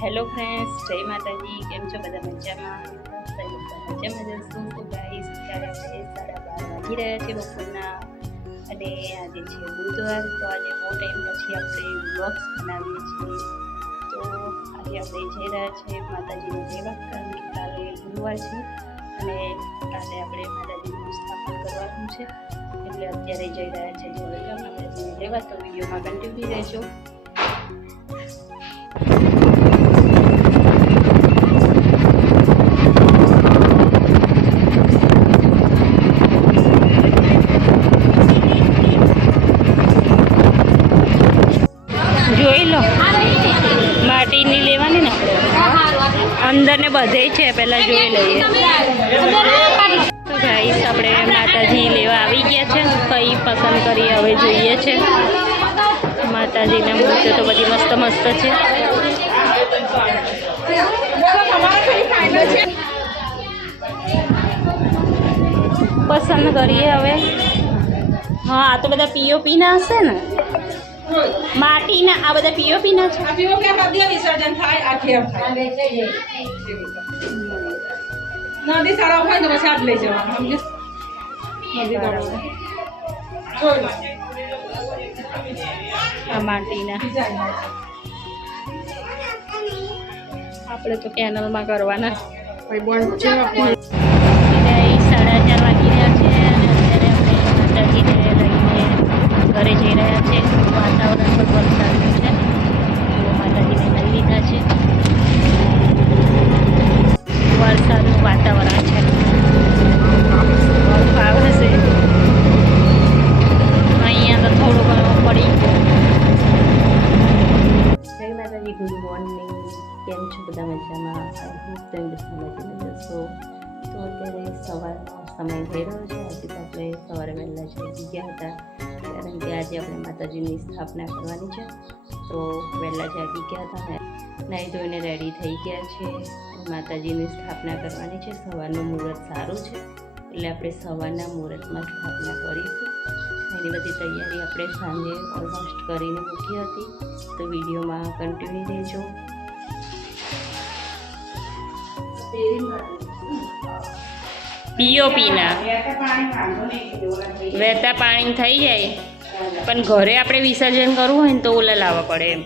Hello friends, જય માતાજી. કેમ છો બધા? મજામાં? મજામાં જશું તો ગાઈસ અત્યારે આપણે 12:30 વાગી રહ્યા છે બપોરના. અને આજે છે બુધવાર, તો આજે બહુ ટાઈમ પછી આપણે વ્લોગ્સ બનાવીએ છીએ. તો આજે આપણે જઈ રહ્યા છીએ માતાજીનો સેવા, કારણ કે કાલે ગુરુવાર છે અને કાલે આપણે માતાજીનું સ્થાપન કરવાનું છે. એટલે અત્યારે જઈ રહ્યા છે જોડે માતાજીને લેવા. તો વિડીયોમાં કન્ટિન્યુ રહેજો. જોઈ લો, માટીની લેવાની ને અંદર ને બધે છે, પહેલા જોઈ લઈએ. તો ગાઈસ આપણે માતાજી લેવા આવી ગયા છે. કઈ પસંદ કરી હવે જોઈએ છે. માતાજીના મૂર્તિ તો બધી મસ્ત મસ્ત છે. પસંદ કરીએ હવે. હા, આ તો બધા પીઓપી ના હશે ને, માટીના. આ બધા પીઓપી ના છે. વિસર્જન થાય આ ખેર થાય નદી સારા હોય તો પછી આજ લઈ જવાનું સમજે. આ માટીના આપણે તો કેનલમાં કરવાના. 4:30 વાગી રહ્યા છે અને અત્યારે આપણે માતાજીને લઈને ઘરે જઈ રહ્યા છે. વાતાવરણ પણ વરસાદનું છે, તો માતાજીને લઈ લીધા છે. વરસાદનું વાતાવરણ છે, બરફ આવે છે. અહીંયા તો થોડું ઘણું પડી ગયું. જય માતાજી, ગુડ મોર્નિંગ. કેમ છો બધા? મજામાં? આઈ હોપ તમે બધા મજામાં જશો. તો અત્યારે સવારનો સમય થઈ રહ્યો છે. આજે તો આપણે સવારે વહેલા જાગી ગયા હતા, કારણ કે આજે આપણે માતાજીની સ્થાપના કરવાની છે. તો વહેલા જાગી ગયા હતા, નાહી ધોઈને રેડી થઈ ગયા છે. માતાજીની સ્થાપના કરવાની છે. સવારનું મુહૂર્ત સારું છે, એટલે આપણે સવારના મુહૂર્તમાં સ્થાપના કરીશું. એની બધી તૈયારી આપણે સાંજે ઓલમોસ્ટ કરીને મૂકી હતી, તો વિડીયોમાં કન્ટિન્યુ રહેજો. પીઓપીના વહેતા પાણી થઈ જાય, પણ ઘરે આપણે વિસર્જન કરવું હોય ને તો ઓલા લાવવા પડે એમ.